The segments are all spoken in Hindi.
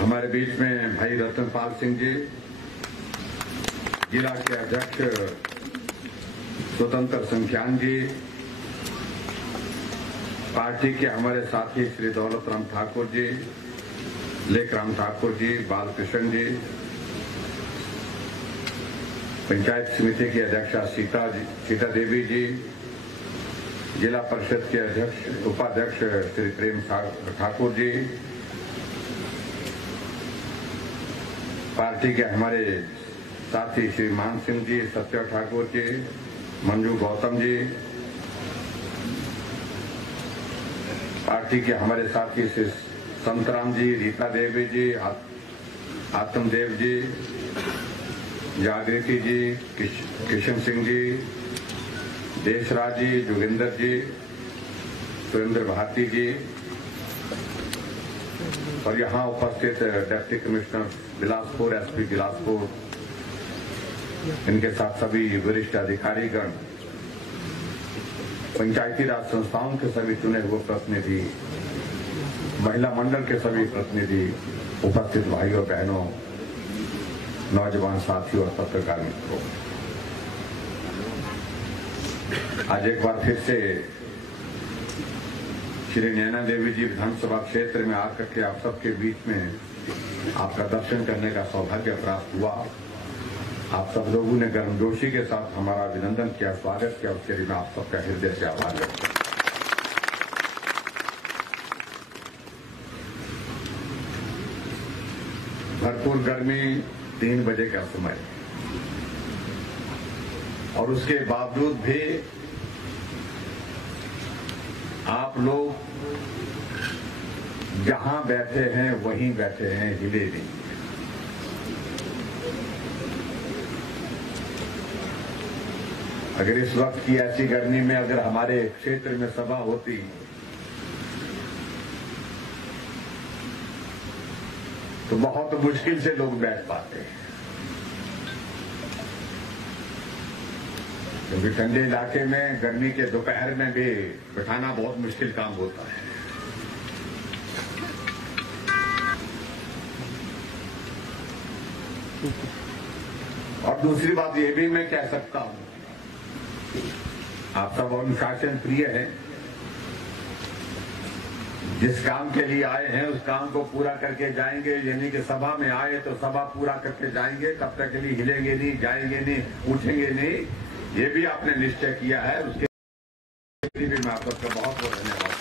हमारे बीच में भाई रतनपाल सिंह जी, जिला के अध्यक्ष स्वतंत्र संख्यान जी, पार्टी के हमारे साथी श्री दौलत राम ठाकुर जी, लेखराम ठाकुर जी, बालकृष्ण जी, पंचायत समिति की अध्यक्षा सीता देवी जी, जिला परिषद के उपाध्यक्ष श्री प्रेम ठाकुर जी, पार्टी के हमारे साथी श्री मान सिंह जी, सत्य ठाकुर जी, मंजू गौतम जी, पार्टी के हमारे साथी श्री संतराम जी, रीता देवी जी, आत्मदेव जी, जागृति जी, किशन सिंह जी, देशराज जी, जोगिंदर जी, सुरेंद्र भारती जी और यहाँ उपस्थित deputy commissioner Bilaspur, SP Bilaspur, इनके साथ सभी वरिष्ठ अधिकारीगण, पंचायती राज संस्थाओं के सभी चुने हुए प्रतिनिधि, महिला मंडल के सभी प्रतिनिधि, उपस्थित भाइयों बहनों, नौजवान साथियों और पत्रकार मित्रों, आज एक बार फिर से श्री नैना देवी जी विधानसभा क्षेत्र में आकर के आप सबके बीच में आपका दर्शन करने का सौभाग्य प्राप्त हुआ। आप सब लोगों ने गर्मजोशी के साथ हमारा अभिनंदन किया, स्वागत किया, उसके लिए मैं आप सबका हृदय से आभार व्यक्त करता हूं। भरपूर गर्मी, 3 बजे का समय और उसके बावजूद भी आप लोग जहां बैठे हैं वहीं बैठे हैं, हिले नहीं। अगर इस वक्त की ऐसी गर्मी में अगर हमारे क्षेत्र में सभा होती तो बहुत मुश्किल से लोग बैठ पाते हैं, क्योंकि ठंडे इलाके में गर्मी के दोपहर में भी बैठाना बहुत मुश्किल काम होता है। और दूसरी बात ये भी मैं कह सकता हूं, आप सब अनुशासन प्रिय हैं, जिस काम के लिए आए हैं उस काम को पूरा करके जाएंगे, यानी कि सभा में आए तो सभा पूरा करके जाएंगे, तब तक के लिए हिलेंगे नहीं, जाएंगे नहीं, उठेंगे नहीं, ये भी आपने निश्चय किया है, उसके लिए भी मैं आप सबका बहुत बहुत धन्यवाद।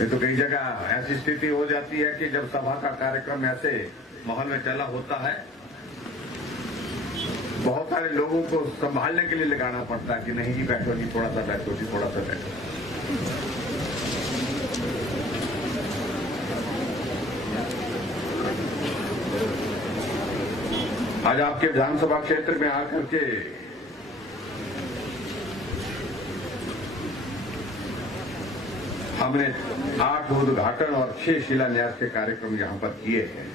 ये तो कई जगह ऐसी स्थिति हो जाती है कि जब सभा का कार्यक्रम ऐसे माहौल में चला होता है, बहुत सारे लोगों को संभालने के लिए लगाना पड़ता है कि नहीं जी बैठो जी, थोड़ा सा बैठो जी, थोड़ा सा बैठो। आज आपके विधानसभा क्षेत्र में आकर के हमने 8 उद्घाटन और 6 शिलान्यास के कार्यक्रम यहां पर किए हैं,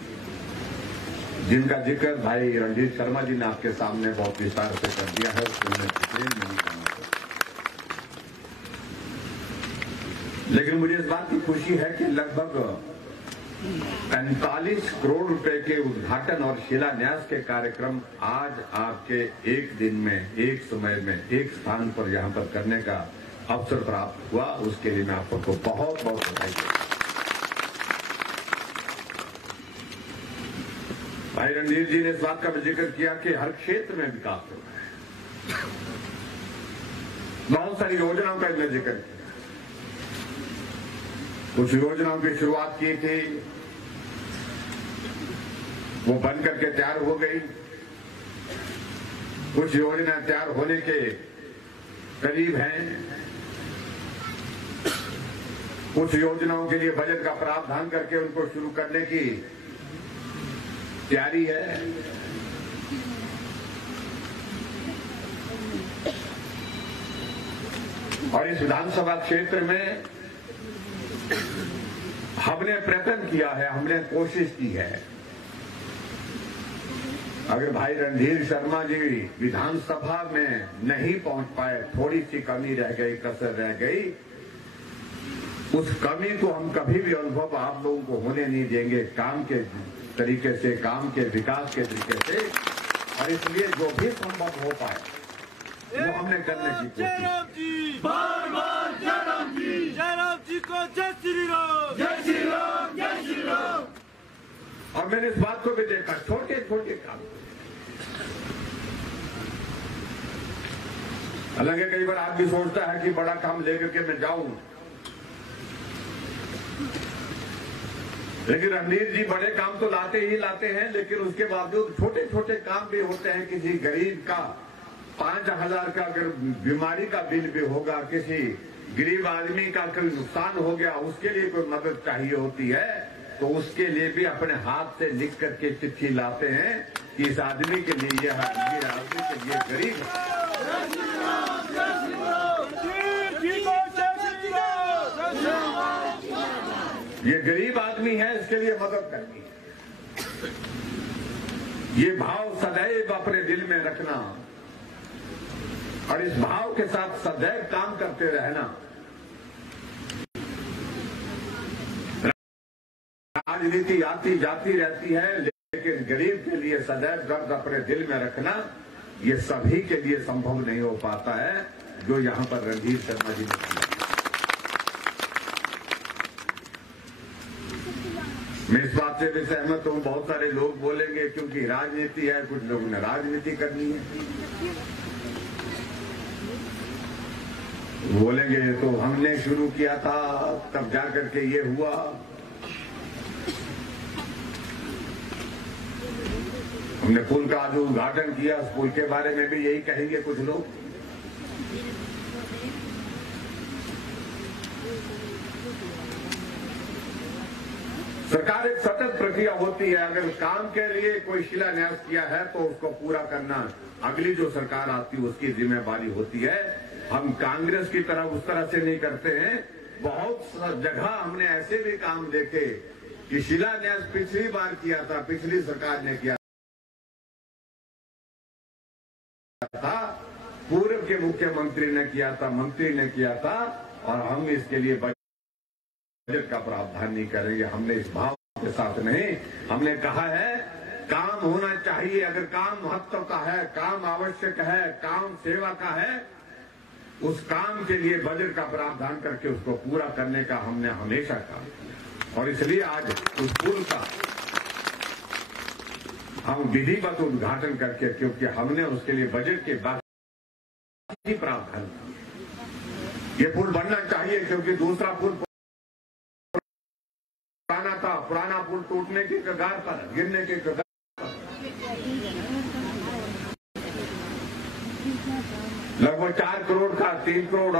जिनका जिक्र भाई रणजीत शर्मा जी ने आपके सामने बहुत विस्तार से कर दिया है, उसमें डिटेल में नहीं करना चाहता। लेकिन मुझे इस बात की खुशी है कि लगभग 45 करोड़ रुपए के उद्घाटन और शिलान्यास के कार्यक्रम आज आपके एक दिन में, एक समय में, एक स्थान पर यहां पर करने का अवसर प्राप्त हुआ। उसके लिए मैं आप सबको बहुत बहुत बधाई देता हूं। भाई रणधीर जी ने इस बात का भी जिक्र किया कि हर क्षेत्र में विकास हो रहा है, बहुत सारी योजनाओं का इन्होंने जिक्र किया। कुछ योजनाओं की शुरुआत की थी, वो बन करके तैयार हो गई, कुछ योजना तैयार होने के करीब हैं, कुछ योजनाओं के लिए बजट का प्रावधान करके उनको शुरू करने की तैयारी है। और इस विधानसभा क्षेत्र में हमने प्रयत्न किया है, हमने कोशिश की है अगर भाई रणधीर शर्मा जी विधानसभा में नहीं पहुंच पाए, थोड़ी सी कमी रह गई, कसर रह गई, उस कमी को हम कभी भी अनुभव आप लोगों को होने नहीं देंगे, काम के तरीके से, काम के विकास के तरीके से। और इसलिए जो भी संभव हो पाए वो हमने करने की कोशिश। बार-बार जयराम जी को जय श्री राम, जय श्री राम, जय श्री राम। और मैंने इस बात को भी देखा, छोटे छोटे काम, हालांकि कई बार आदमी सोचता है कि बड़ा काम लेकर के मैं जाऊं, लेकिन रणधीर जी बड़े काम तो लाते ही लाते हैं, लेकिन उसके बावजूद छोटे छोटे काम भी होते हैं। किसी गरीब का 5,000 का अगर बीमारी का बिल भी होगा, किसी गरीब आदमी का कोई नुकसान हो गया, उसके लिए कोई मदद चाहिए होती है, तो उसके लिए भी अपने हाथ से लिख करके चिट्ठी लाते हैं कि इस आदमी के लिए ये आदमी के लिए गरीब ये गरीब आदमी है, इसके लिए मदद करनी है। ये भाव सदैव अपने दिल में रखना और इस भाव के साथ सदैव काम करते रहना। राजनीति आती जाती रहती है, लेकिन गरीब के लिए सदैव दर्द अपने दिल में रखना, ये सभी के लिए संभव नहीं हो पाता है, जो यहां पर रणधीर शर्मा जी ने किया। मैं इस बात से भी सहमत हूं, बहुत सारे लोग बोलेंगे क्योंकि राजनीति है, कुछ लोगों ने राजनीति करनी है, बोलेंगे तो हमने शुरू किया था तब जाकर के ये हुआ। हमने पुल का आज उद्घाटन किया, उस पुल के बारे में भी यही कहेंगे कुछ लोग। सरकार एक सतत प्रक्रिया होती है, अगर काम के लिए कोई शिलान्यास किया है तो उसको पूरा करना अगली जो सरकार आती है उसकी जिम्मेदारी होती है। हम कांग्रेस की तरह उस तरह से नहीं करते हैं। बहुत जगह हमने ऐसे भी काम देखे कि शिलान्यास पिछली बार किया था, पिछली सरकार ने किया था, पूर्व के मुख्यमंत्री ने किया था, मंत्री ने किया था, और हम इसके लिए बजट का प्रावधान नहीं करेंगे। हमने इस भाव के साथ नहीं, हमने कहा है काम होना चाहिए। अगर काम महत्व का है, काम आवश्यक है, काम सेवा का है, उस काम के लिए बजट का प्रावधान करके उसको पूरा करने का हमने हमेशा कहा। और इसलिए आज उस पुल का हम विधिवत उद्घाटन करके, क्योंकि हमने उसके लिए बजट के बाद प्रावधान किया। ये पुल बनना चाहिए, क्योंकि दूसरा पुल पुराना था, पुराना पुल टूटने की कगार पर, गिरने की कगार पर, लगभग 4 करोड़ का 3 करोड़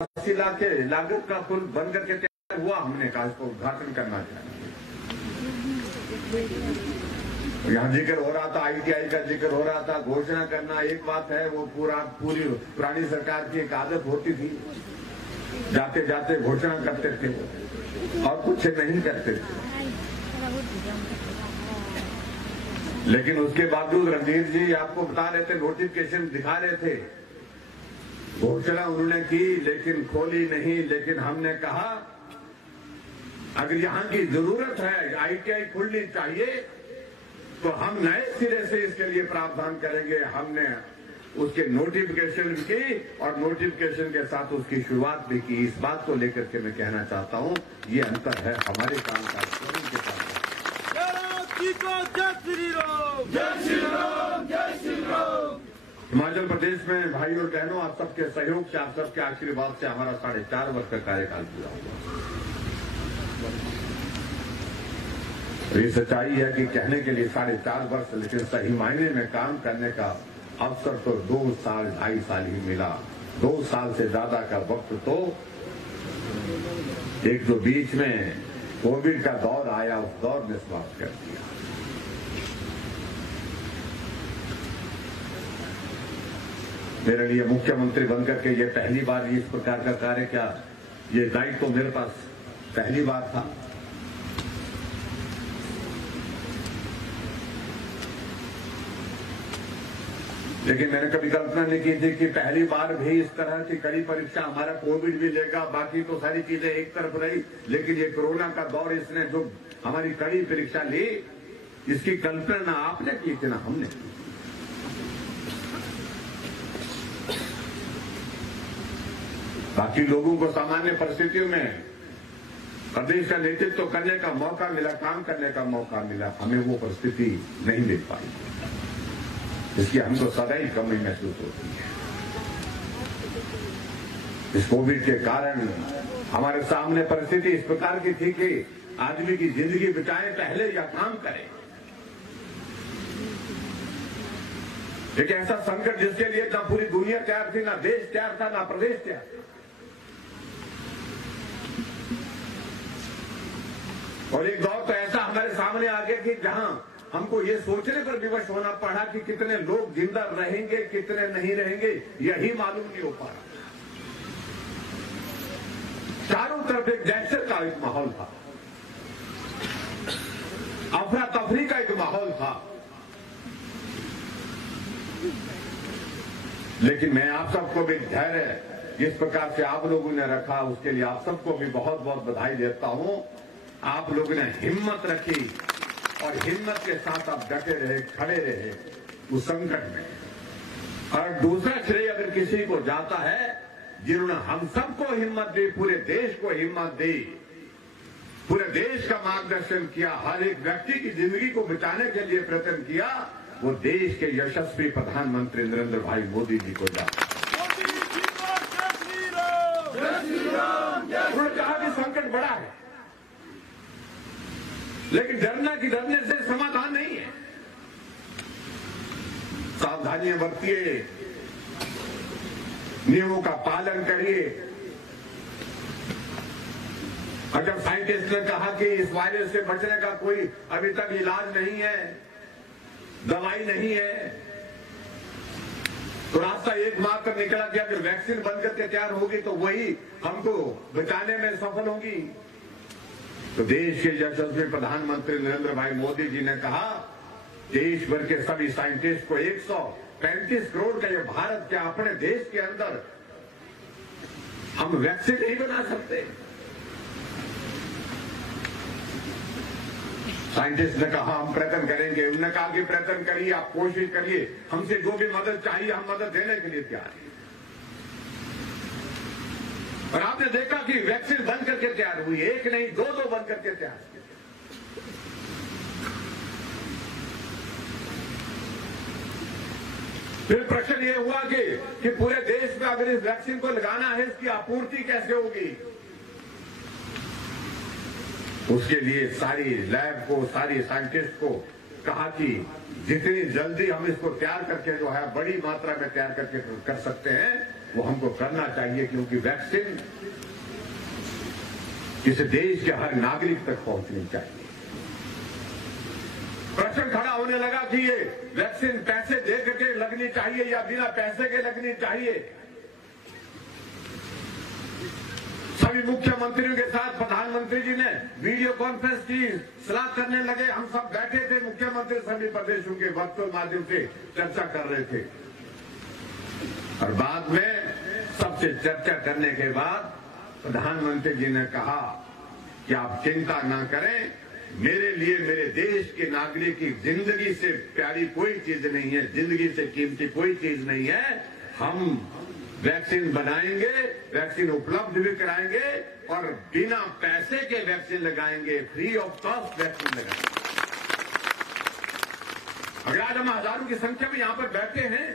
80 लाख के लागत का पुल बन करके तैयार हुआ। हमने कहा इसको उद्घाटन करना चाहिए। यहाँ जिक्र हो रहा था, ITI का जिक्र हो रहा था, घोषणा करना एक बात है, वो पूरी पुरानी सरकार की एक आदत होती थी, जाते जाते घोषणा करते थे और कुछ नहीं करते थे। लेकिन उसके बावजूद रणधीर जी आपको बता रहे थे, नोटिफिकेशन दिखा रहे थे, घोषणा उन्होंने की लेकिन खोली नहीं। लेकिन हमने कहा अगर यहाँ की जरूरत है, ITI खुलनी चाहिए, तो हम नए सिरे से इसके लिए प्रावधान करेंगे। हमने उसके नोटिफिकेशन की और नोटिफिकेशन के साथ उसकी शुरुआत भी की। इस बात को लेकर के मैं कहना चाहता हूँ, ये अंतर है हमारे कामकाज के साथ। जय श्री राम, जय श्री राम, जय श्री राम। हिमाचल प्रदेश में भाई और बहनों, आप सबके सहयोग से, आप सबके आशीर्वाद से हमारा 4.5 वर्ष का कार्यकाल पूरा हुआ। ये सच्चाई है कि कहने के लिए 4.5 वर्ष, लेकिन सही मायने में काम करने का अवसर तो 2 साल 2.5 साल ही मिला। 2 साल से ज्यादा का वक्त तो एक जो बीच में कोविड का दौर आया, उस दौर में समाप्त कर दिया। मेरे लिए मुख्यमंत्री बनकर के ये पहली बार इस प्रकार का कार्य किया, ये दायित्व तो मेरे पास पहली बार था। लेकिन मैंने कभी कल्पना नहीं की थी कि पहली बार भी इस तरह की कड़ी परीक्षा हमारा कोविड भी लेगा। बाकी तो सारी चीजें एक तरफ रही, लेकिन ये कोरोना का दौर इसने जो हमारी कड़ी परीक्षा ली, इसकी कल्पना ना आपने की थी ना हमने की। बाकी लोगों को सामान्य परिस्थितियों में प्रदेश का नेतृत्व करने का मौका मिला, काम करने का मौका मिला, हमें वो परिस्थिति नहीं मिल पाई, इसकी हमको सदैव कमी महसूस होती है। इस कोविड के कारण हमारे सामने परिस्थिति इस प्रकार की थी कि आदमी की जिंदगी बचाए पहले या काम करे। एक ऐसा संकट जिसके लिए ना पूरी दुनिया तैयार थी, ना देश तैयार था, ना प्रदेश तैयार था। और एक दौर तो ऐसा हमारे सामने आ गया कि जहां हमको ये सोचने पर विवश होना पड़ा कि कितने लोग जिंदा रहेंगे, कितने नहीं रहेंगे, यही मालूम नहीं हो पा रहा। चारों तरफ एक दहशत का एक माहौल था, अफरा तफरी का एक माहौल था। लेकिन मैं आप सबको भी धैर्य जिस प्रकार से आप लोगों ने रखा, उसके लिए आप सबको भी बहुत बहुत बधाई देता हूं। आप लोगों ने हिम्मत रखी और हिम्मत के साथ आप डटे रहे, खड़े रहे उस संकट में। और दूसरा श्रेय अगर किसी को जाता है, जिन्होंने हम सबको हिम्मत दी, पूरे देश को हिम्मत दी, पूरे देश का मार्गदर्शन किया, हर एक व्यक्ति की जिंदगी को बचाने के लिए प्रयत्न किया, वो देश के यशस्वी प्रधानमंत्री नरेंद्र भाई मोदी जी को जाता। उन्होंने कहा कि संकट बड़ा है, लेकिन डरने से समाधान नहीं है। सावधानियां बरतिए, नियमों का पालन करिए। और जब साइंटिस्ट ने कहा कि इस वायरस से बचने का कोई अभी तक इलाज नहीं है, दवाई नहीं है, तो रास्ता एकमात्र निकला कि अगर वैक्सीन बनकर के तैयार होगी तो वही हमको बचाने में सफल होगी। तो देश के यशस्वी प्रधानमंत्री नरेंद्र भाई मोदी जी ने कहा, देश भर के सभी साइंटिस्ट को 135 करोड़ का ये भारत के अपने देश के अंदर हम वैक्सीन नहीं बना सकते। साइंटिस्ट ने कहा हम प्रयत्न करेंगे। उन्होंने कहा कि प्रयत्न करिए, आप कोशिश करिए, हमसे जो भी मदद चाहिए हम मदद देने के लिए तैयार हैं। और आपने देखा कि वैक्सीन बन करके तैयार हुई, एक नहीं दो बन करके तैयार हुई। फिर प्रश्न ये हुआ कि पूरे देश में अगर इस वैक्सीन को लगाना है, इसकी आपूर्ति कैसे होगी। उसके लिए सारी लैब को, सारी साइंटिस्ट को कहा कि जितनी जल्दी हम इसको तैयार करके जो है बड़ी मात्रा में तैयार करके कर सकते हैं वो हमको करना चाहिए, क्योंकि वैक्सीन इस देश के हर नागरिक तक पहुंचनी चाहिए। प्रश्न खड़ा होने लगा कि ये वैक्सीन पैसे दे करके लगनी चाहिए या बिना पैसे के लगनी चाहिए। सभी मुख्यमंत्रियों के साथ प्रधानमंत्री जी ने वीडियो कॉन्फ्रेंस की, सलाह करने लगे। हम सब बैठे थे, मुख्यमंत्री सभी प्रदेशों के वर्चुअल माध्यम से चर्चा कर रहे थे। और बाद में सबसे चर्चा करने के बाद प्रधानमंत्री जी ने कहा कि आप चिंता ना करें, मेरे लिए मेरे देश के नागरिक की जिंदगी से प्यारी कोई चीज नहीं है, जिंदगी से कीमती कोई चीज नहीं है। हम वैक्सीन बनाएंगे, वैक्सीन उपलब्ध भी कराएंगे और बिना पैसे के वैक्सीन लगाएंगे, फ्री ऑफ कॉस्ट वैक्सीन लगाएंगे। अगर आज हम हजारों की संख्या में यहां पर बैठे हैं,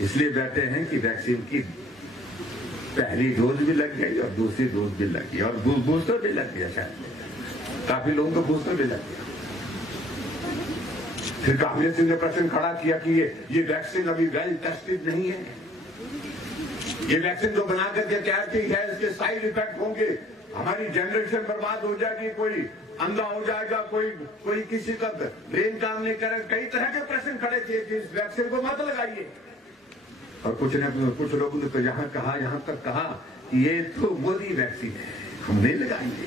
इसलिए बैठे हैं कि वैक्सीन की पहली डोज भी लग गई और दूसरी डोज भी लग गई और बूस्टर भी लग गया। शायद काफी लोगों को बूस्टर भी लग गया। फिर कांग्रेस ने प्रश्न खड़ा किया कि ये वैक्सीन अभी वेल टेस्टेड नहीं है। ये वैक्सीन जो बना करके तैयार की है, इसके साइड इफेक्ट होंगे, हमारी जनरेशन बर्बाद हो जाएगी, कोई अंधा हो जाएगा, कोई किसी का ब्रेन काम नहीं करेगा। कई तरह के प्रश्न खड़े किए कि इस वैक्सीन को मत लगाइए। और कुछ लोगों ने तो यहां तक कहा कि ये तो मोदी वैक्सीन है, हम नहीं लगाएंगे।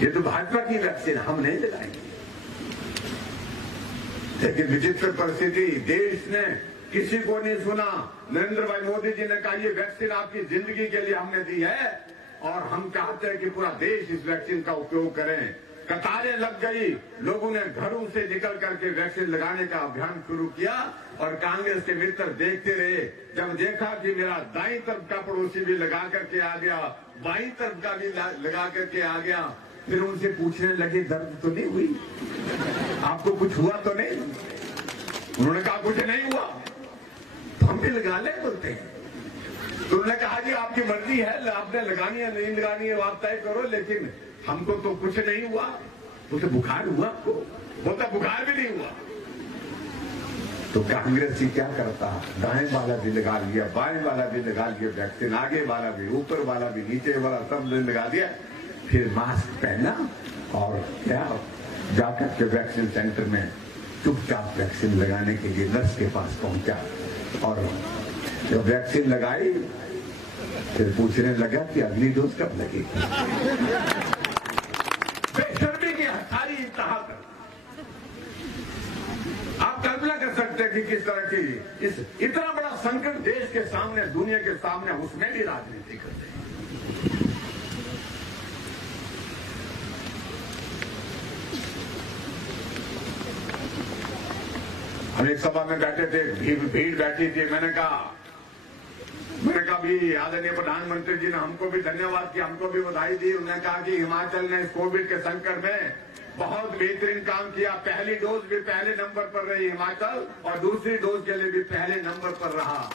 ये तो भाजपा की वैक्सीन, हम नहीं लगाएंगे। लेकिन विचित्र परिस्थिति, देश ने किसी को नहीं सुना। नरेंद्र भाई मोदी जी ने कहा ये वैक्सीन आपकी जिंदगी के लिए हमने दी है और हम चाहते हैं कि पूरा देश इस वैक्सीन का उपयोग करें। कतारें लग गई, लोगों ने घरों से निकल करके वैक्सीन लगाने का अभियान शुरू किया और कांग्रेस के मित्र देखते रहे। जब देखा कि मेरा दाईं तरफ का पड़ोसी भी लगा करके आ गया, बाईं तरफ का भी लगा करके आ गया, फिर उनसे पूछने लगे दर्द तो नहीं हुई, आपको कुछ हुआ तो नहीं? उन्होंने कहा कुछ नहीं हुआ, तो हम भी लगा ले बोलते हैं। तो उन्होंने कहा जी आपकी मर्जी है, आपने लगानी है नहीं लगानी है आप तय करो, लेकिन हमको तो कुछ नहीं हुआ। तो बुखार हुआ आपको? बोलता बुखार भी नहीं हुआ। तो कांग्रेस ही क्या करता, दाएं वाला भी लगा लिया, बाएं वाला भी लगा लिया वैक्सीन, आगे वाला भी, ऊपर वाला भी, नीचे वाला, सब ने लगा दिया। फिर मास्क पहना और क्या जाकर के वैक्सीन सेंटर में चुपचाप वैक्सीन लगाने के लिए नर्स के पास पहुंचा और जब वैक्सीन लगाई फिर पूछने लगा कि अगली डोज कब लगेगी। बेशर्मी की सारी इंतहा तक। आप कल्पना कर सकते हैं कि किस तरह की इस इतना बड़ा संकट देश के सामने, दुनिया के सामने, उसमें भी राजनीति करते हैं। हम एक सभा में बैठे थे, भीड़ बैठी थी। मैंने कहा भी आदरणीय प्रधानमंत्री जी ने हमको भी धन्यवाद किया, हमको भी बधाई दी। उन्होंने कहा कि हिमाचल ने इस कोविड के संकट में बहुत बेहतरीन काम किया। पहली डोज भी पहले नंबर पर रही हिमाचल और दूसरी डोज के लिए भी पहले नंबर पर रहा।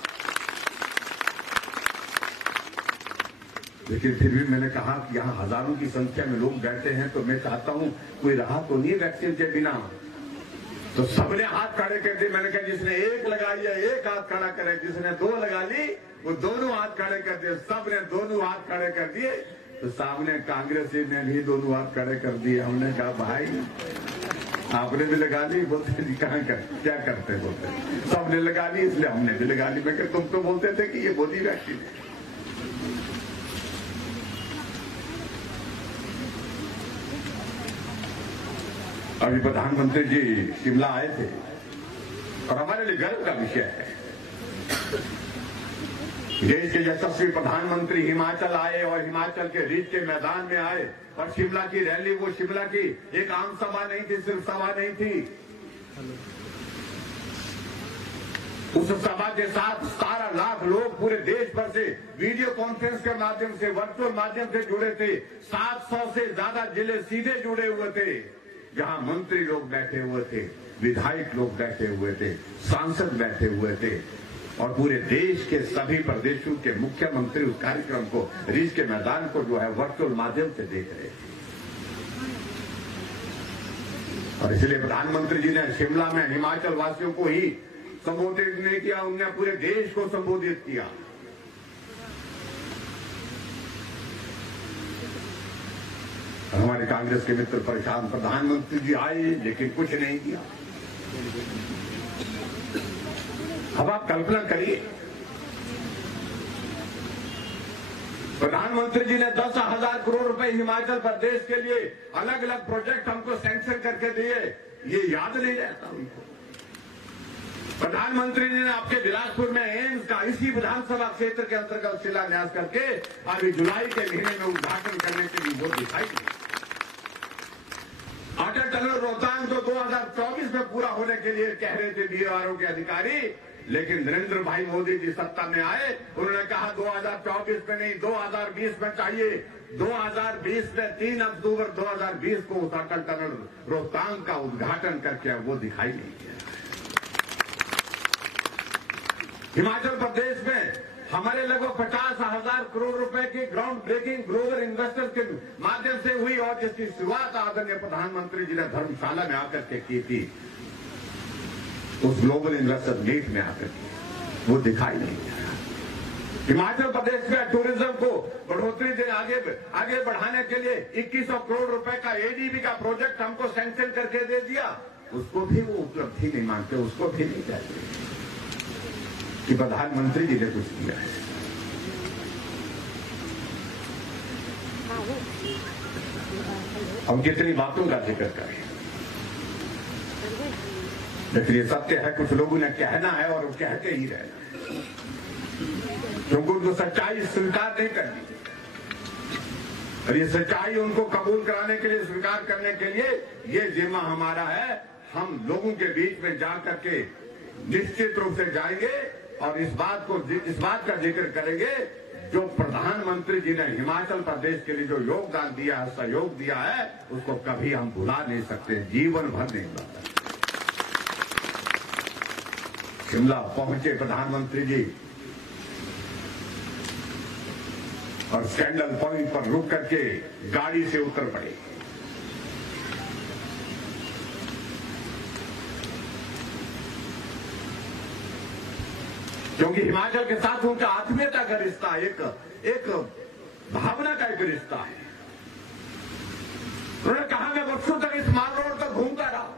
लेकिन फिर भी मैंने कहा कि यहाँ हजारों की संख्या में लोग बैठे हैं, तो मैं चाहता हूं कोई रहा तो नहीं वैक्सीन के बिना। तो सबने हाथ खड़े कर दिए। मैंने कहा जिसने एक लगाई है एक हाथ खड़ा करे, जिसने दो लगा ली वो दोनों हाथ खड़े कर दिए। सबने दोनों हाथ खड़े कर दिए। तो सामने कांग्रेसी ने भी दोनों हाथ खड़े कर दिए। हमने कहा भाई आपने भी लगा ली? बोलते जी कहाँ कर क्या करते? बोलते सबने लगा ली इसलिए हमने भी लगा ली। मैं कहा तुम तो बोलते थे कि ये मोदी वैक्सीन है। अभी प्रधानमंत्री जी शिमला आए थे और हमारे लिए गर्व का विषय है। देश के यशस्वी प्रधानमंत्री हिमाचल आए और हिमाचल के रीच के मैदान में आए और शिमला की रैली, वो शिमला की एक आम सभा नहीं थी, सिर्फ सभा नहीं थी। उस सभा के साथ 17 लाख लोग पूरे देश भर से वीडियो कॉन्फ्रेंस के माध्यम से, वर्चुअल माध्यम से जुड़े थे। 700 से ज्यादा जिले सीधे जुड़े हुए थे, जहां मंत्री लोग बैठे हुए थे, विधायक लोग बैठे हुए थे, सांसद बैठे हुए थे और पूरे देश के सभी प्रदेशों के मुख्यमंत्री उस कार्यक्रम को, रीच के मैदान को जो है वर्चुअल माध्यम से देख रहे थे। और इसलिए प्रधानमंत्री जी ने शिमला में हिमाचल वासियों को ही संबोधित नहीं किया, उन्होंने पूरे देश को संबोधित किया। हमारे कांग्रेस के मित्र परेशान, प्रधानमंत्री जी आए लेकिन कुछ नहीं किया। अब आप कल्पना करिए, प्रधानमंत्री जी ने 10,000 करोड़ रुपए हिमाचल प्रदेश के लिए अलग अलग प्रोजेक्ट हमको सैंक्शन करके दिए, ये याद नहीं रहता उनको। प्रधानमंत्री जी ने आपके बिलासपुर में एम्स का इसी विधानसभा क्षेत्र के अंतर्गत शिलान्यास करके अभी जुलाई के महीने में उद्घाटन करने के लिए वो दिखाई दी। अटल टनल रोहतांग तो 2024 में पूरा होने के लिए कह रहे थे बीआरओ के अधिकारी, लेकिन नरेंद्र भाई मोदी जी सत्ता में आए, उन्होंने कहा 2024 में नहीं 2020 में चाहिए। 2020 में 3 अक्टूबर 2020 को उस अटल टनल रोहतांग का उद्घाटन करके वो दिखाई नहीं दिया। हिमाचल प्रदेश में हमारे लगभग 50,000 करोड़ रुपए की ग्राउंड ब्रेकिंग ग्लोबल इन्वेस्टर्स के माध्यम से हुई और जिसकी शुरुआत आदरणीय प्रधानमंत्री जी ने धर्मशाला में आकर के की थी, उस ग्लोबल इन्वेस्टर मीट में आकर के वो दिखाई नहीं दिया। हिमाचल प्रदेश में टूरिज्म को बढ़ोतरी देने आगे बढ़ाने के लिए 2100 करोड़ रुपए का एडीबी का प्रोजेक्ट हमको सैंक्शन करके दे दिया, उसको भी वो उपलब्धि नहीं मानते, उसको भी नहीं कहते कि प्रधानमंत्री जी ने कुछ किया है। हम कितनी बातों का जिक्र करें। लेकिन ये सत्य है, कुछ लोगों ने कहना है और वो कहते ही रहना, क्योंकि उनको सच्चाई स्वीकार नहीं करनी। और ये सच्चाई उनको कबूल कराने के लिए, स्वीकार करने के लिए ये जिम्मा हमारा है। हम लोगों के बीच में जाकर के निश्चित रूप से जाएंगे और इस बात का जिक्र करेंगे जो प्रधानमंत्री जी ने हिमाचल प्रदेश के लिए जो योगदान दिया है, सहयोग दिया है, उसको कभी हम भुला नहीं सकते, जीवन भर नहीं भुला सकते। शिमला पहुंचे प्रधानमंत्री जी और स्कैंडल पॉइंट पर रुक करके गाड़ी से उतर पड़े। क्योंकि हिमाचल के साथ उनका आत्मीयता का रिश्ता, एक भावना का एक रिश्ता है। उन्होंने कहा मैं वर्षों तक इस माल रोड पर घूमता रहा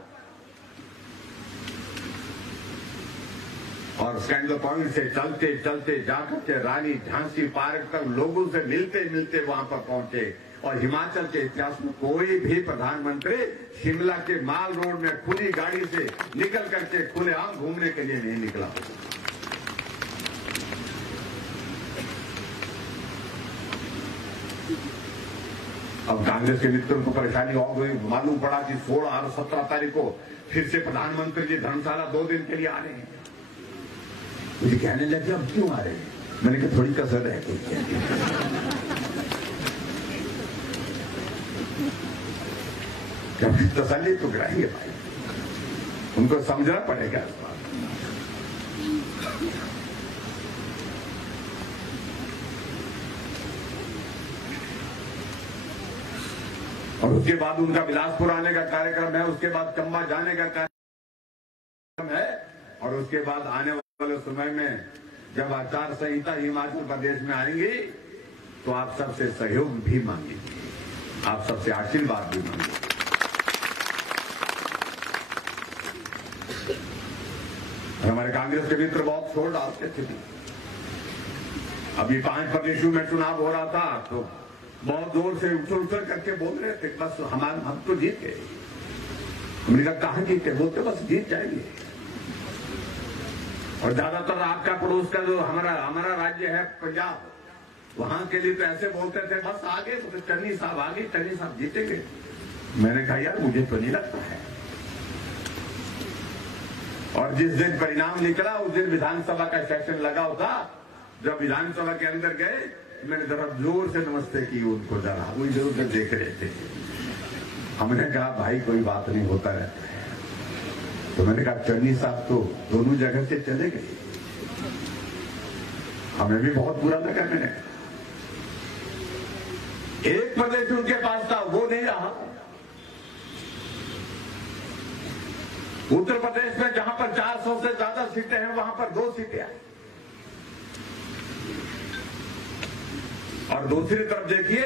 और स्कैंडल पॉइंट से चलते चलते जाकर के रानी झांसी पार्क तक लोगों से मिलते मिलते वहां पर पहुंचे। और हिमाचल के इतिहास में कोई भी प्रधानमंत्री शिमला के माल रोड में खुली गाड़ी से निकल करके खुलेआम घूमने के लिए नहीं निकला। अब कांग्रेस के मित्रों को परेशानी हो गई, मालूम पड़ा कि 16 और 17 तारीख को फिर से प्रधानमंत्री जी धर्मशाला 2 दिन के लिए आ रहे हैं। मुझे कहने लगे अब क्यों आ रहे हैं? मैंने कहा थोड़ी कसर है कोई, तसल्ली तो कराएंगे भाई, उनको समझना पड़ेगा इस बात। और उसके बाद उनका बिलासपुर आने का कार्यक्रम है, उसके बाद चंबा जाने का कार्यक्रम है और उसके बाद आने वाले समय में जब आचार संहिता हिमाचल प्रदेश में आएंगी तो आप सबसे सहयोग भी मांगेंगे, आप सबसे आशीर्वाद भी मांगेंगे। हमारे कांग्रेस के मित्र बहुत छोड़ डालते थे। अभी 5 प्रदेशों में चुनाव हो रहा था तो बहुत जोर से उछल करके बोल रहे थे बस हम तो जीत गए। हमने कहा कहां जीते? बोलते बस जीत जाएंगे। और ज्यादातर आपका पड़ोस का जो हमारा राज्य है पंजाब, वहां के लिए तो ऐसे बोलते थे बस आगे तो चन्नी साहब आगे, चन्नी साहब जीतेंगे। मैंने कहा यार मुझे तो नहीं लगता है। और जिस दिन परिणाम निकला उस दिन विधानसभा का सेशन लगा होता। जब विधानसभा के अंदर गए मैंने जरा जोर से नमस्ते की उनको, जरा वो इधर उधर देख रहे थे। हमने कहा भाई कोई बात नहीं, होता रहता है। तो मैंने कहा चन्नी साहब तो दोनों जगह से चले गए, हमें भी बहुत बुरा लगा। मैंने एक प्रदेश उनके पास था वो नहीं रहा। उत्तर प्रदेश में जहां पर 400 से ज्यादा सीटें हैं वहां पर 2 सीटें आई। और दूसरी तरफ देखिए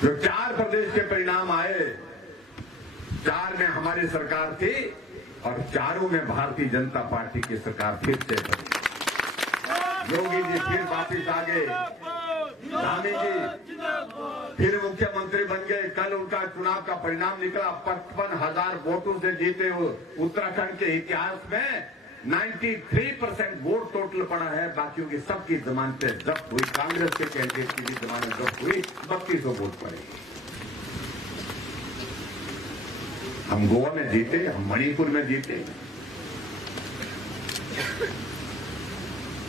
जो 4 प्रदेश के परिणाम आए, 4 में हमारी सरकार थी और 4 में भारतीय जनता पार्टी की सरकार फिर से बनी। योगी जी फिर वापिस आ गए, धामी जी फिर मुख्यमंत्री बन गए। कल उनका चुनाव का परिणाम निकला, 55,000 वोटों से जीते हुए उत्तराखंड के इतिहास में 93% वोट टोटल पड़ा है। बाकियों की सबकी जमानतें जब्त हुई, कांग्रेस के कैंडिडेट की भी जमानत जब्त हुई, 3200 वोट पड़े। हम गोवा में जीते, हम मणिपुर में जीते।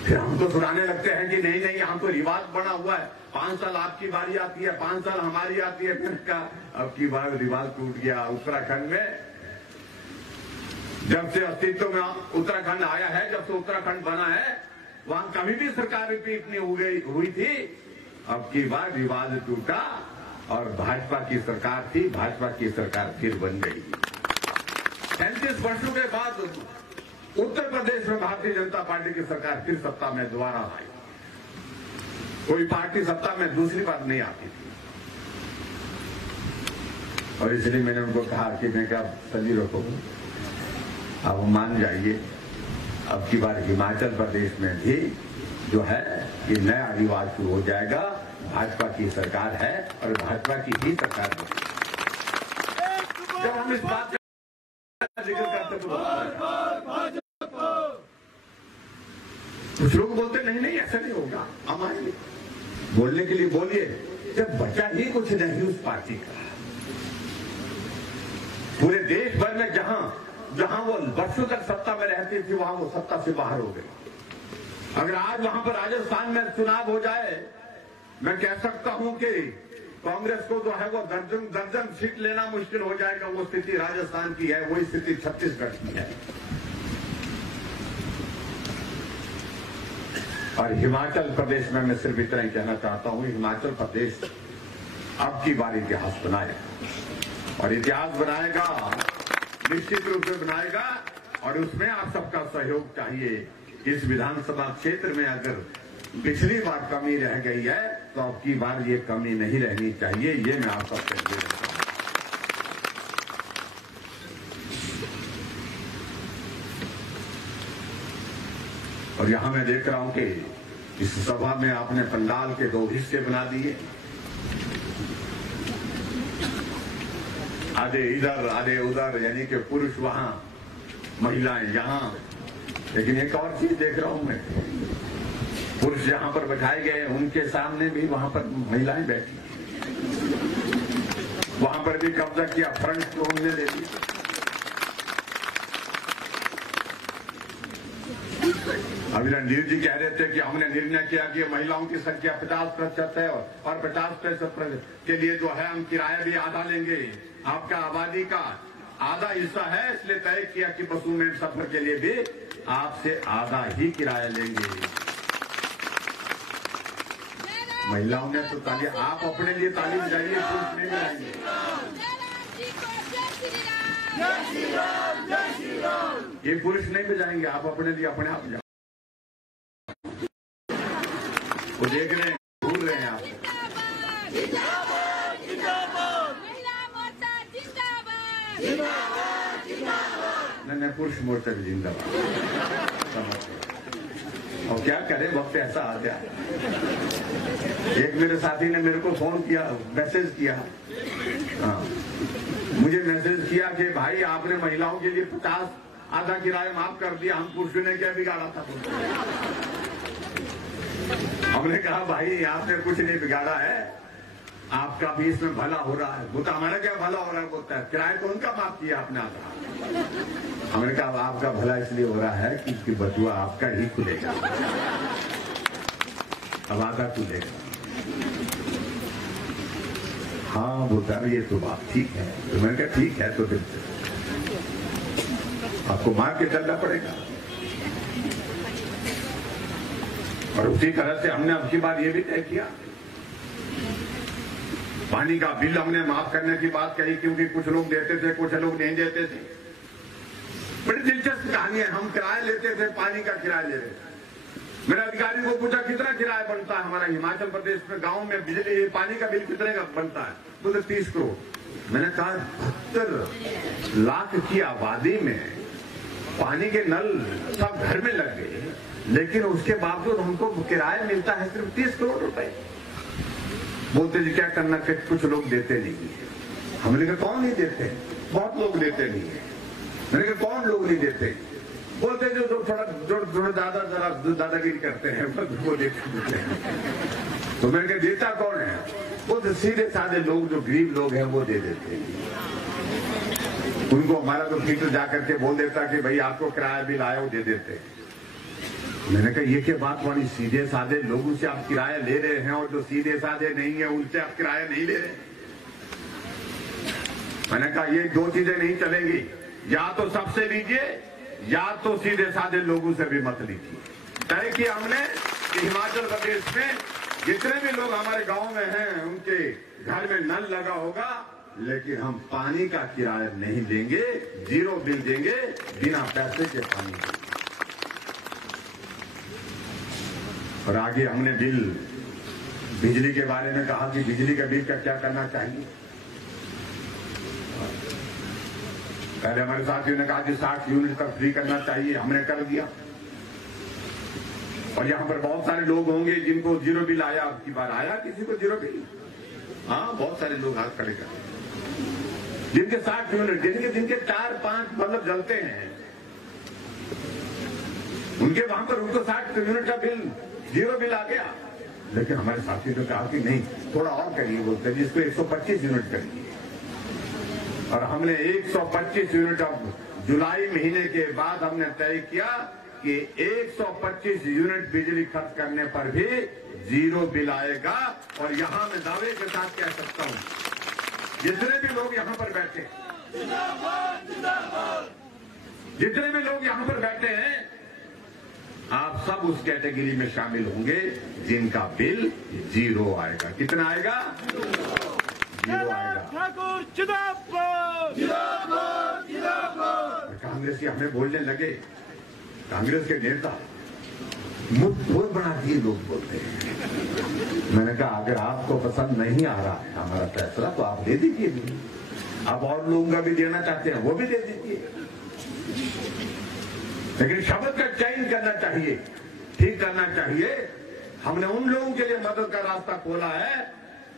फिर हम तो सुनाने लगते हैं कि नहीं नहीं हम तो रिवाज बना हुआ है, 5 साल आपकी बारी आती है, 5 साल हमारी आती है। फिर का अब की बार रिवाज टूट गया। उत्तराखंड में जब से अस्तित्व में उत्तराखंड आया है, जब से उत्तराखंड बना है, वहां कभी भी सरकार रिपीट नहीं हुई थी। अब की बार रिवाज टूटा और भाजपा की सरकार थी, भाजपा की सरकार फिर बन गई। 37 वर्षों के बाद उत्तर प्रदेश में भारतीय जनता पार्टी की सरकार फिर सत्ता में दोबारा आई। कोई पार्टी सत्ता में दूसरी बार नहीं आती थी। और इसलिए मैंने उनको कहा कि मैं क्या सभी रखो, अब मान जाइए अब की बार हिमाचल प्रदेश में भी जो है ये नया रिवाज शुरू हो जाएगा। भाजपा की सरकार है और भाजपा की ही सरकार है। जब हम इस बात कुछ लोग बोलते नहीं नहीं ऐसा नहीं होगा, हमारे लिए बोलने के लिए बोलिए, जब बचा ही कुछ नहीं उस पार्टी का। पूरे देश भर में जहां जहां वो वर्षों तक सत्ता में रहती थी वहां वो सत्ता से बाहर हो गई। अगर आज वहां पर राजस्थान में चुनाव हो जाए, मैं कह सकता हूं कि कांग्रेस को जो है वो दर्जन दर्जन सीट लेना मुश्किल हो जाएगा। वो स्थिति राजस्थान की है, वही स्थिति छत्तीसगढ़ की है। और हिमाचल प्रदेश में मैं सिर्फ इतना ही कहना चाहता हूं, हिमाचल प्रदेश अब की बार इतिहास बनाएगा और इतिहास बनाएगा, निश्चित रूप से बनाएगा। और उसमें आप सबका सहयोग चाहिए। इस विधानसभा क्षेत्र में अगर पिछली बार कमी रह गई है तो अब की बार ये कमी नहीं रहनी चाहिए, ये मैं आप सबसे दे देता हूं। और यहां मैं देख रहा हूं कि इस सभा में आपने पंडाल के 2 हिस्से बना दिए, आधे इधर आधे उधर, यानी कि पुरुष वहां महिलाएं यहां। लेकिन एक और चीज देख रहा हूं मैं, पुरुष जहां पर बैठाए गए उनके सामने भी वहां पर महिलाएं बैठी, वहां पर भी कब्जा किया, फ्रंट को हमने ले लिया। अभी रणधीर जी कह रहे थे कि हमने निर्णय किया कि महिलाओं की संख्या 50% है और 50% के लिए जो है हम किराया भी आधा लेंगे। आपका आबादी का आधा हिस्सा है, इसलिए तय किया कि बसों में सफर के लिए भी आपसे आधा ही किराया लेंगे। महिलाओं ने तो ताली, आप अपने लिए ताली बजाइए, पुरुष नहीं बजाएंगे। ये पुरुष नहीं बजाएंगे, आप अपने लिए अपने आप बजाओ। वो देख रहे हैं, भूल रहे हैं आप। नहीं, पुरुष मोर्चा भी जिंदाबाद। और क्या करें, वक्त ऐसा आ गया। एक मेरे साथी ने मेरे को फोन किया, मैसेज किया, हाँ, मुझे मैसेज किया कि भाई आपने महिलाओं के लिए 50 आधा किराया माफ कर दिया, हम पुरुषों ने क्या बिगाड़ा था। हमने कहा भाई आपने कुछ नहीं बिगाड़ा है, आपका भी इसमें भला हो रहा है। वो तो हमारा क्या भला हो रहा है, बोलता है किराया तो उनका माफ किया आपने आधा। हमने कहा आपका भला इसलिए हो रहा है कि बटुआ आपका ही खुलेगा, अब आधा खुलेगा। हाँ बोलता है ये तो बात ठीक है। तो मैंने कहा ठीक है, तो फिर आपको मार के चलना पड़ेगा। और उसी तरह से हमने अब की बार ये भी तय किया, पानी का बिल हमने माफ करने की बात कही, क्योंकि कुछ लोग देते थे, कुछ लोग नहीं देते थे। बड़ी दिलचस्प कहानी है। हम किराया लेते थे, पानी का किराया ले रहे थे। मैंने अधिकारी को पूछा कितना किराया बनता है हमारा हिमाचल प्रदेश में, गांव में बिजली पानी का बिल कितने का बनता है? बोले 30 करोड़। मैंने कहा 72 लाख की आबादी में पानी के नल सब घर में लग गए, लेकिन उसके बावजूद हमको किराया मिलता है सिर्फ 30 करोड़ रुपए। बोलते जी क्या करना, कि कुछ लोग देते नहीं है। हमने कहा कौन नहीं देते? बहुत लोग देते नहीं है। मैंने कहा कौन लोग नहीं देते? बोलते जो थोड़ा दादागिरी करते हैं वो देते हैं। तो मैंने कहा देता कौन है? बोलते सीधे साधे लोग, जो गरीब लोग हैं वो दे देते हैं। उनको हमारा तो मीटर जाकर के बोल देता कि भाई आपको किराया बिल आया, वो दे देते। मैंने कहा ये क्या बात वाली, सीधे साधे लोगों से आप किराया ले रहे हैं और जो सीधे साधे नहीं है उनसे आप किराया नहीं ले रहे। मैंने कहा ये 2 चीजें नहीं चलेंगी, या तो सबसे लीजिए या तो सीधे साधे लोगों से भी मत लीजिए। तय किया हमने कि हिमाचल प्रदेश में जितने भी लोग हमारे गांव में हैं उनके घर में नल लगा होगा, लेकिन हम पानी का किराया नहीं देंगे, 0 बिल देंगे, बिना पैसे के पानी देंगे। और आगे हमने बिजली के बारे में कहा कि बिजली के बिल का क्या करना चाहिए। पहले हमारे साथियों ने कहा कि 60 यूनिट तक फ्री करना चाहिए, हमने कर दिया। और यहाँ पर बहुत सारे लोग होंगे जिनको 0 बिल आया, अब की बार आया किसी को 0 बिल? हाँ, बहुत सारे लोग हाथ खड़े कर, जिनके 60 यूनिट, जिनके 4-5 बल्ब जलते हैं। उनके वहां पर उनको 60 यूनिट का बिल, 0 बिल आ गया। लेकिन हमारे साथी ने कहा कि नहीं, थोड़ा और करिए, बोलते जिसको 125 यूनिट करिए। और हमने 125 यूनिट अब जुलाई महीने के बाद हमने तय किया कि 125 यूनिट बिजली खर्च करने पर भी 0 बिल आएगा। और यहां मैं दावे के साथ कह सकता हूं, जितने भी लोग यहां पर बैठे, जितने भी लोग यहां पर बैठे हैं, आप सब उस कैटेगरी में शामिल होंगे जिनका बिल 0 आएगा। कितना आएगा? 0 आएगा। ठाकुर जिंदाबाद, जिंदाबाद, जिंदाबाद। कांग्रेसी हमें बोलने लगे, कांग्रेस के नेता मुखबोल बना दिए लोग बोलते हैं। मैंने कहा अगर आपको पसंद नहीं आ रहा है हमारा फैसला तो आप दे दीजिए, आप और लोगों का भी देना चाहते हैं वो भी दे दीजिए, लेकिन शब्द का चयन करना चाहिए, ठीक करना चाहिए। हमने उन लोगों के लिए मदद का रास्ता खोला है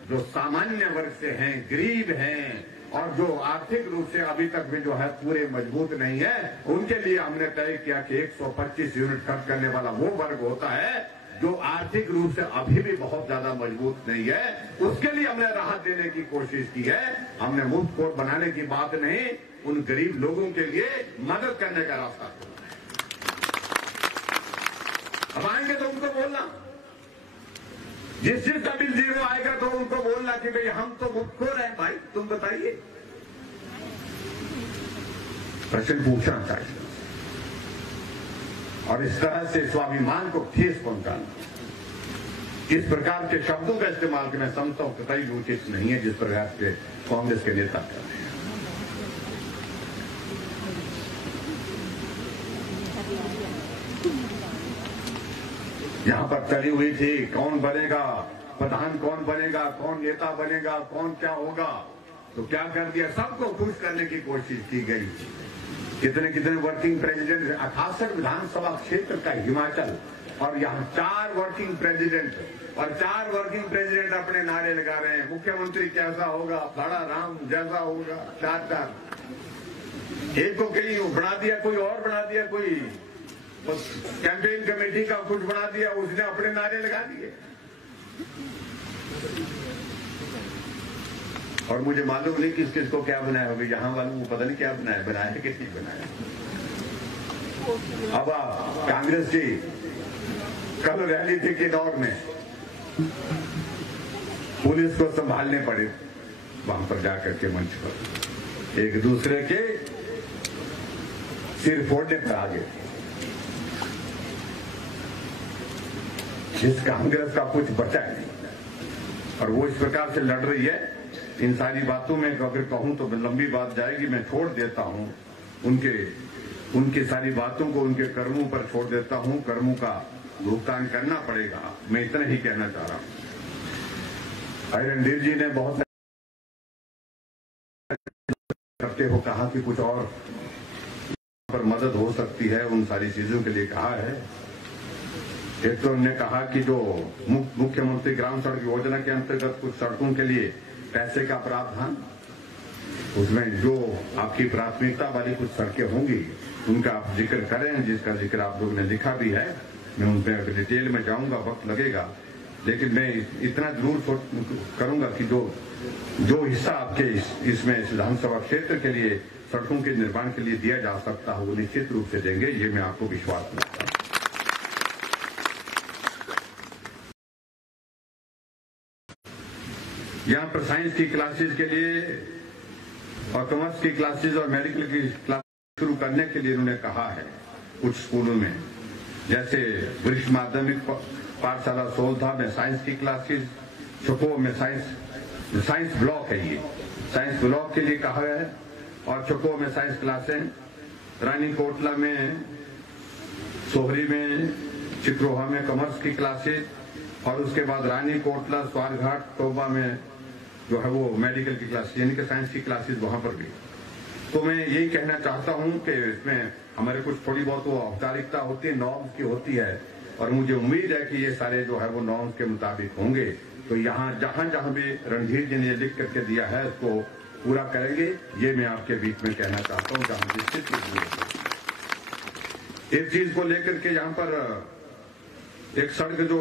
जो सामान्य वर्ग से हैं, गरीब हैं और जो आर्थिक रूप से अभी तक भी जो है पूरे मजबूत नहीं है। उनके लिए हमने तय किया कि 125 यूनिट खर्च करने वाला वो वर्ग होता है जो आर्थिक रूप से अभी भी बहुत ज्यादा मजबूत नहीं है, उसके लिए हमने राहत देने की कोशिश की है। हमने मुफ्त कोर्ट बनाने की बात नहीं, उन गरीब लोगों के लिए मदद करने का रास्ता खोला। अब आएंगे तो उनको बोलना, जिस का बिल 0 आएगा तो उनको बोलना कि भाई हम तो मुफ्तखोर हैं, भाई तुम बताइए। प्रश्न पूछना चाहिए और इस तरह से स्वाभिमान को ठेस पहुंचाना, इस प्रकार के शब्दों का इस्तेमाल मैं समझता हूं कतई उचित नहीं है जिस प्रकार के कांग्रेस के नेता कर रहे हैं। यहां पर चली हुई थी कौन बनेगा प्रधान, कौन बनेगा, कौन नेता बनेगा, कौन क्या होगा, तो क्या कर दिया, सबको खुश करने की कोशिश की गई। कितने कितने वर्किंग प्रेसिडेंट, 68 विधानसभा क्षेत्र का हिमाचल, और यहाँ 4 वर्किंग प्रेसिडेंट और 4 वर्किंग प्रेसिडेंट अपने नारे लगा रहे हैं, मुख्यमंत्री कैसा होगा, बड़ा राम जैसा होगा। 4 एक को कहीं बना दिया, कोई और बना दिया, कोई कैंपेन कमेटी का कुछ बना दिया, उसने अपने नारे लगा दिए। और मुझे मालूम नहीं किस किस को क्या बनाया होगा, यहां वालों को पता नहीं क्या बनाया है कि नहीं बनाया। अब कांग्रेस की कल रैली थी किन्नौर में, पुलिस को संभालने पड़े वहां पर जाकर के मंच पर, एक दूसरे के सिर फोड़ने पर आ गए। इस कांग्रेस का कुछ बचा नहीं और वो इस प्रकार से लड़ रही है। इन सारी बातों में अगर कहूं तो लंबी बात जाएगी, मैं छोड़ देता हूं उनके सारी बातों को उनके कर्मों पर छोड़ देता हूं। कर्मों का भुगतान करना पड़ेगा, मैं इतना ही कहना चाह रहा हूं। रणधीर जी ने बहुत करते हो कहा कि कुछ और पर मदद हो सकती है, उन सारी चीजों के लिए कहा है। एक तो उन्होंने कहा कि जो मुख्यमंत्री ग्राम सड़क योजना के अंतर्गत कुछ सड़कों के लिए पैसे का प्रावधान, उसमें जो आपकी प्राथमिकता वाली कुछ सड़कें होंगी उनका आप जिक्र करें, जिसका जिक्र आप लोगों ने लिखा भी है। मैं उन पर डिटेल में जाऊंगा, वक्त लगेगा, लेकिन मैं इतना जरूर करूंगा कि जो हिस्सा आपके इसमें विधानसभा क्षेत्र के लिए सड़कों के निर्माण के लिए दिया जा सकता है वो निश्चित रूप से देंगे, ये मैं आपको विश्वास दिलाता हूं। यहाँ पर साइंस की क्लासेस के लिए और कॉमर्स की क्लासेस और मेडिकल की क्लास शुरू करने के लिए उन्होंने कहा है कुछ स्कूलों में, जैसे वरिष्ठ माध्यमिक पाठशाला सोलधा में साइंस की क्लासेस, चको में साइंस ब्लॉक है, ये साइंस ब्लॉक के लिए कहा है, और चको में साइंस क्लासें, रानी कोटला में, सोहरी में, चित्रोहा में कॉमर्स की क्लासेस, और उसके बाद रानी कोटला, स्वारघाट, टोबा में जो है वो मेडिकल की क्लासेस, यानी कि साइंस की क्लासेस वहां पर भी। तो मैं यही कहना चाहता हूं कि इसमें हमारे कुछ थोड़ी बहुत वो औपचारिकता होती है, नॉर्म्स की होती है, और मुझे उम्मीद है कि ये सारे जो है वो नॉर्म्स के मुताबिक होंगे। तो यहाँ जहां जहां भी रणधीर जी ने लिख करके दिया है उसको पूरा करेंगे, ये मैं आपके बीच में कहना चाहता हूँ। जहां निश्चित एक चीज को लेकर के यहाँ पर एक सड़क जो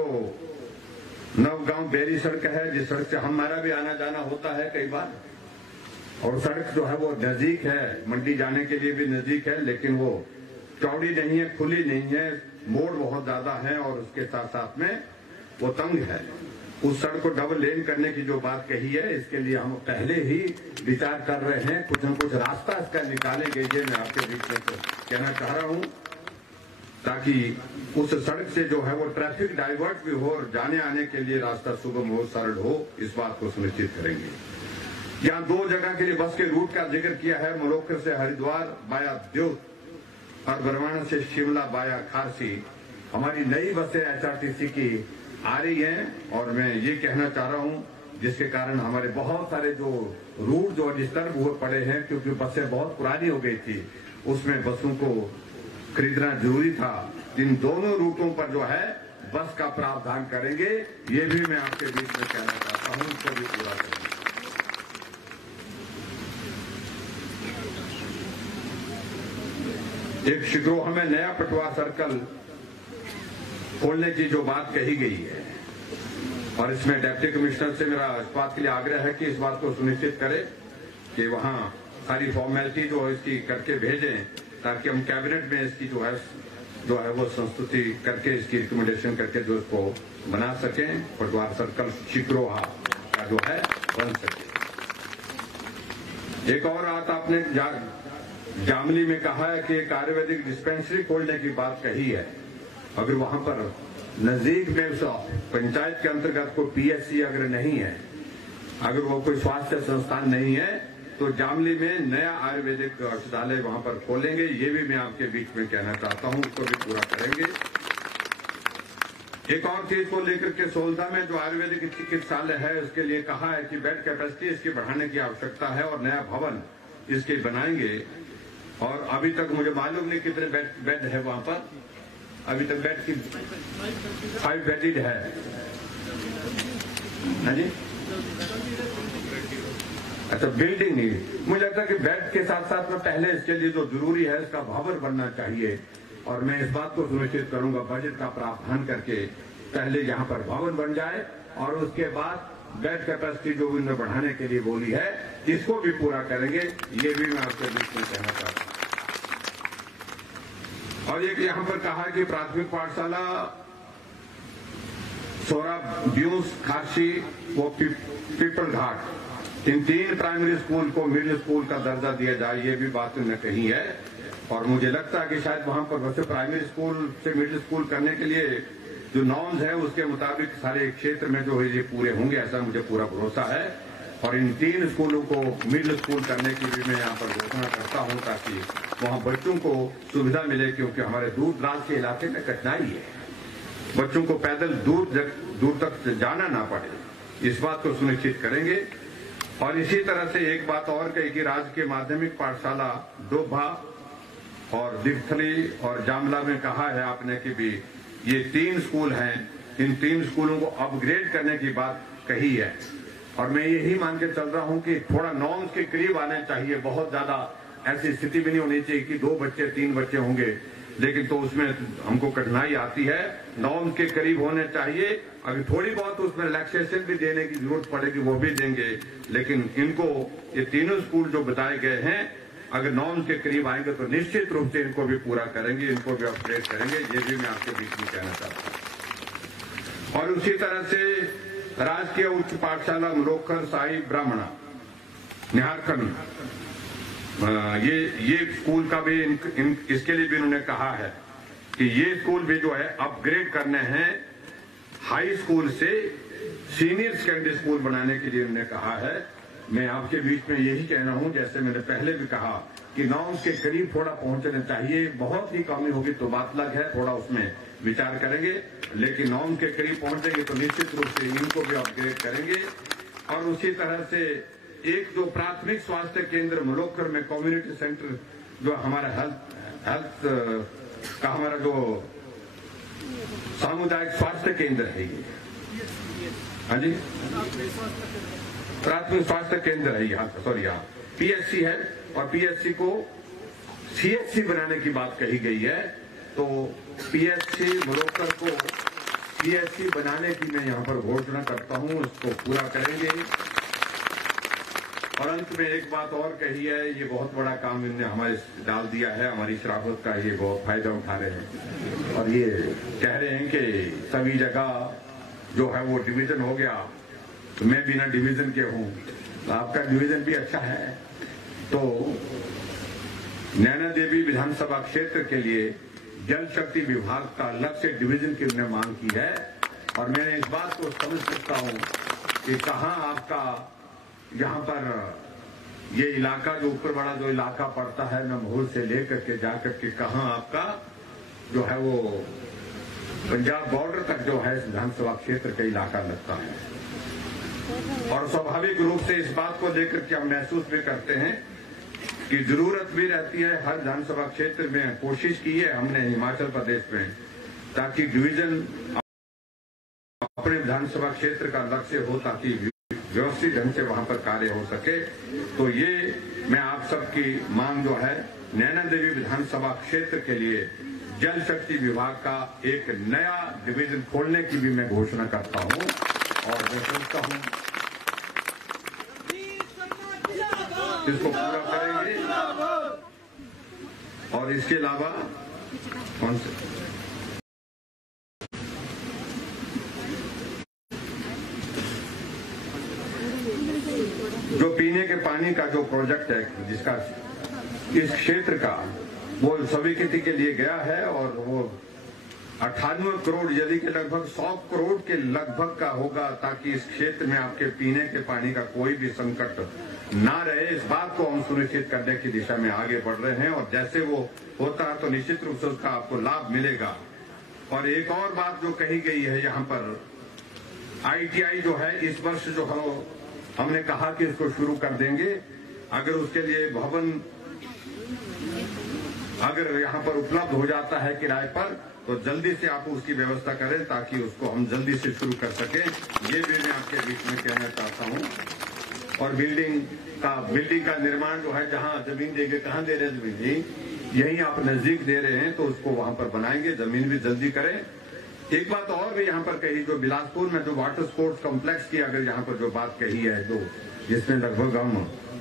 नवगांव बेरी सड़क है, जिस सड़क से हमारा भी आना जाना होता है कई बार, और सड़क जो है वो नजदीक है, मंडी जाने के लिए भी नजदीक है, लेकिन वो चौड़ी नहीं है, खुली नहीं है, मोड़ बहुत ज्यादा है और उसके साथ साथ में वो तंग है। उस सड़क को डबल लेन करने की जो बात कही है, इसके लिए हम पहले ही विचार कर रहे हैं, कुछ न कुछ रास्ता इसका निकालेंगे। ये मैं आपके बीच में कहना चाह रहा हूं, ताकि उस सड़क से जो है वो ट्रैफिक डाइवर्ट भी हो और जाने आने के लिए रास्ता सुगम हो, सरल हो, इस बात को सुनिश्चित करेंगे। यहाँ 2 जगह के लिए बस के रूट का जिक्र किया है, मलोकर से हरिद्वार बाया द्योत और बरवाना से शिमला बाया खारसी। हमारी नई बसें एचआरटीसी की आ रही हैं और मैं ये कहना चाह रहा हूं, जिसके कारण हमारे बहुत सारे जो रूट जो डिस्टर्ब हुए पड़े हैं, क्योंकि बसें बहुत पुरानी हो गई थी, उसमें बसों को खरीदना जरूरी था। इन दोनों रूटों पर जो है बस का प्रावधान करेंगे, ये भी मैं आपके बीच में कहना चाहता हूं, इसको भी पूरा करेंगे। एक शिग्रोह में नया पटवा सर्कल खोलने की जो बात कही गई है, और इसमें डिप्टी कमिश्नर से मेरा इस बात के लिए आग्रह है कि इस बात को सुनिश्चित करें कि वहां सारी फॉर्मेलिटी जो है इसकी करके भेजें, ताकि हम कैबिनेट में इसकी जो है वो संस्तुति करके, इसकी रिकमेंडेशन करके जो इसको बना सकें, पटवार सर्कल शिग्रोह का जो है बन सके। एक और बात आपने जामली में कहा है कि एक आयुर्वेदिक डिस्पेंसरी खोलने की बात कही है। अगर वहां पर नजदीक में पंचायत के अंतर्गत कोई पीएचसी अगर नहीं है, अगर वो कोई स्वास्थ्य संस्थान नहीं है, तो जामली में नया आयुर्वेदिक औषधालय वहां पर खोलेंगे। ये भी मैं आपके बीच में कहना चाहता हूं, उसको भी पूरा करेंगे। एक और चीज को लेकर के सोलदा में जो आयुर्वेदिक चिकित्सालय है, उसके लिए कहा है कि बेड कैपेसिटी इसकी बढ़ाने की आवश्यकता है और नया भवन इसके बनाएंगे। और अभी तक मुझे मालूम नहीं कितने बेड है वहां पर, अभी तक बेड की 5 बेडेड है। हाँ जी, अच्छा, बिल्डिंग नहीं, मुझे लगता है कि बेड के साथ साथ में पहले इसके लिए जो जरूरी है इसका भवन बनना चाहिए, और मैं इस बात को सुनिश्चित करूंगा बजट का प्रावधान करके पहले यहाँ पर भवन बन जाए, और उसके बाद बेड कैपेसिटी जो उन्होंने बढ़ाने के लिए बोली है, इसको भी पूरा करेंगे। ये भी मैं आपके बीच में कहना चाहता हूं। और एक यहाँ पर कहा कि प्राथमिक पाठशाला सोरा ब्यूस खारसी वो पीपल घाट, इन 3 प्राइमरी स्कूल को मिडिल स्कूल का दर्जा दिया जाए, ये भी बात उन्होंने कही है। और मुझे लगता है कि शायद वहां पर वैसे प्राइमरी स्कूल से मिडिल स्कूल करने के लिए जो नॉर्म्स है उसके मुताबिक सारे क्षेत्र में जो है ये पूरे होंगे, ऐसा मुझे पूरा भरोसा है। और इन 3 स्कूलों को मिडिल स्कूल करने की भी मैं यहाँ पर घोषणा करता हूँ, ताकि वहाँ बच्चों को सुविधा मिले, क्योंकि हमारे दूर दराज के इलाके में कठिनाई है, बच्चों को पैदल दूर तक जाना ना पड़े, इस बात को सुनिश्चित करेंगे। और इसी तरह से एक बात और कही कि राजकीय माध्यमिक पाठशाला डोभा और दिगथली और जामला में कहा है आपने कि भी ये 3 स्कूल हैं, इन 3 स्कूलों को अपग्रेड करने की बात कही है। और मैं यही मान के चल रहा हूं कि थोड़ा नॉर्म्स के करीब आने चाहिए, बहुत ज्यादा ऐसी स्थिति भी नहीं होनी चाहिए कि 2 बच्चे 3 बच्चे होंगे, लेकिन तो उसमें हमको कठिनाई आती है। नॉर्म्स के करीब होने चाहिए, अगर थोड़ी बहुत उसमें रिलैक्सेशन भी देने की जरूरत पड़ेगी वो भी देंगे, लेकिन इनको ये 3 स्कूल जो बताए गए हैं अगर नॉर्म्स के करीब आएंगे तो निश्चित रूप से इनको भी पूरा करेंगे, इनको भी अपग्रेड करेंगे। ये भी मैं आपके बीच में कहना चाहता हूं। और उसी तरह से राजकीय उच्च पाठशाला मलोकर साई ब्राह्मणा निहारखंड, ये स्कूल का भी इसके लिए भी उन्होंने कहा है कि ये स्कूल भी जो है अपग्रेड करने हैं, हाई स्कूल से सीनियर सेकेंडरी स्कूल बनाने के लिए उन्होंने कहा है। मैं आपके बीच में यही कहना हूं, जैसे मैंने पहले भी कहा कि नॉर्म्स के करीब थोड़ा पहुंचना चाहिए, बहुत ही कमी होगी तो बात अलग है, थोड़ा उसमें विचार करेंगे, लेकिन नॉर्म्स के करीब पहुंचेंगे तो निश्चित रूप से इनको भी अपग्रेड करेंगे। और उसी तरह से एक जो प्राथमिक स्वास्थ्य केंद्र मलोकर में कम्युनिटी सेंटर जो हमारा हेल्थ का हमारा जो सामुदायिक स्वास्थ्य केंद्र है, ये हाँ जी प्राथमिक स्वास्थ्य केंद्र है यहाँ, सॉरी यहाँ पीएचसी है, और पीएचसी को सीएचसी बनाने की बात कही गई है। तो पीएचसी मुलोकर को पीएचसी बनाने की मैं यहाँ पर घोषणा करता हूँ, उसको पूरा करेंगे। और अंत में एक बात और कही है, ये बहुत बड़ा काम इनने हमारे डाल दिया है, हमारी शराफत का ये बहुत फायदा उठा रहे हैं और ये कह रहे हैं कि सभी जगह जो है वो डिवीजन हो गया, तो मैं बिना डिवीजन के हूँ, तो आपका डिवीजन भी अच्छा है। तो नैना देवी विधानसभा क्षेत्र के लिए जल शक्ति विभाग का अलग से डिवीजन की उन्होंने मांग की है और मैं इस बात को समझ सकता हूँ कि कहाँ आपका यहाँ पर ये इलाका जो ऊपर वाला जो इलाका पड़ता है नमहूर से लेकर के जाकर के कहाँ आपका जो है वो पंजाब बॉर्डर तक जो है विधानसभा क्षेत्र का इलाका लगता है। और स्वाभाविक रूप से इस बात को लेकर के हम महसूस भी करते हैं कि जरूरत भी रहती है हर विधानसभा क्षेत्र में। कोशिश की है हमने हिमाचल प्रदेश में ताकि डिवीजन अपने विधानसभा क्षेत्र का लक्ष्य हो ताकि व्यवस्थित ढंग से वहां पर कार्य हो सके। तो ये मैं आप सबकी मांग जो है नैना देवी विधानसभा क्षेत्र के लिए जल शक्ति विभाग का एक नया डिवीजन खोलने की भी मैं घोषणा करता हूं और मैं समझता हूं इसको पूरा करेंगे। और इसके अलावा कौन से जो पीने के पानी का जो प्रोजेक्ट है जिसका इस क्षेत्र का वो स्वीकृति के लिए गया है और वो 98 करोड़ यदि के लगभग 100 करोड़ के लगभग का होगा ताकि इस क्षेत्र में आपके पीने के पानी का कोई भी संकट ना रहे। इस बात को हम सुनिश्चित करने की दिशा में आगे बढ़ रहे हैं और जैसे वो होता है तो निश्चित रूप से उसका आपको लाभ मिलेगा। और एक और बात जो कही गई है यहाँ पर ITI जो है इस वर्ष जो हमने कहा कि इसको शुरू कर देंगे। अगर उसके लिए भवन अगर यहाँ पर उपलब्ध हो जाता है किराए पर तो जल्दी से आप उसकी व्यवस्था करें ताकि उसको हम जल्दी से शुरू कर सकें। ये भी मैं आपके बीच में कहना चाहता हूँ। और बिल्डिंग का निर्माण जो है जहाँ जमीन देंगे कहाँ दे रहे हैं जमीन यही आप नजदीक दे रहे हैं तो उसको वहां पर बनाएंगे, जमीन भी जल्दी करें। एक बात और भी यहाँ पर कही जो बिलासपुर में जो वाटर स्पोर्ट्स कॉम्प्लेक्स की अगर यहाँ पर जो बात कही है जो जिसमें लगभग हम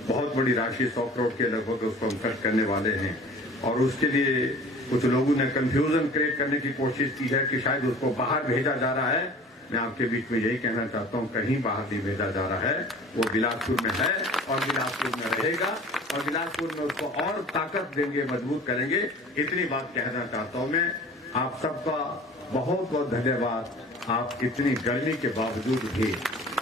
बहुत बड़ी राशि 100 करोड़ के लगभग उसको हम खर्च करने वाले हैं और उसके लिए कुछ लोगों ने कंफ्यूजन क्रिएट करने की कोशिश की है कि शायद उसको बाहर भेजा जा रहा है। मैं आपके बीच में यही कहना चाहता हूँ कहीं बाहर नहीं भेजा जा रहा है, वो बिलासपुर में है और बिलासपुर में रहेगा और बिलासपुर में उसको और ताकत देंगे, मजबूत करेंगे। इतनी बात कहना चाहता हूँ मैं। आप सबका बहुत बहुत धन्यवाद। आप इतनी गर्मी के बावजूद भी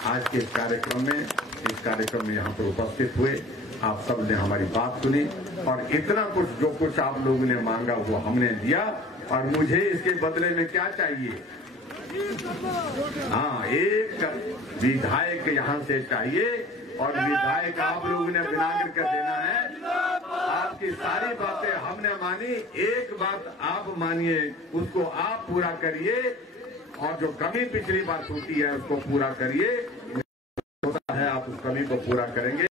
आज के इस कार्यक्रम में यहाँ पर उपस्थित हुए। आप सब ने हमारी बात सुनी और इतना कुछ जो कुछ आप लोगों ने मांगा वो हमने दिया और मुझे इसके बदले में क्या चाहिए? हाँ, एक विधायक यहाँ से चाहिए और विधायक आप लोगों ने बना करके देना है। आपकी सारी बातें हमने मानी, एक बात आप मानिए, उसको आप पूरा करिए और जो कमी पिछली बार छूटी है उसको पूरा करिए। होता है आप उस कमी को पूरा करेंगे।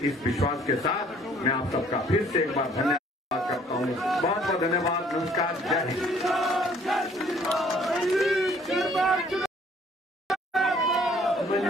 इस विश्वास के साथ मैं आप सबका फिर से एक बार धन्यवाद करता हूँ। बहुत बहुत धन्यवाद। नमस्कार। जय हिंद।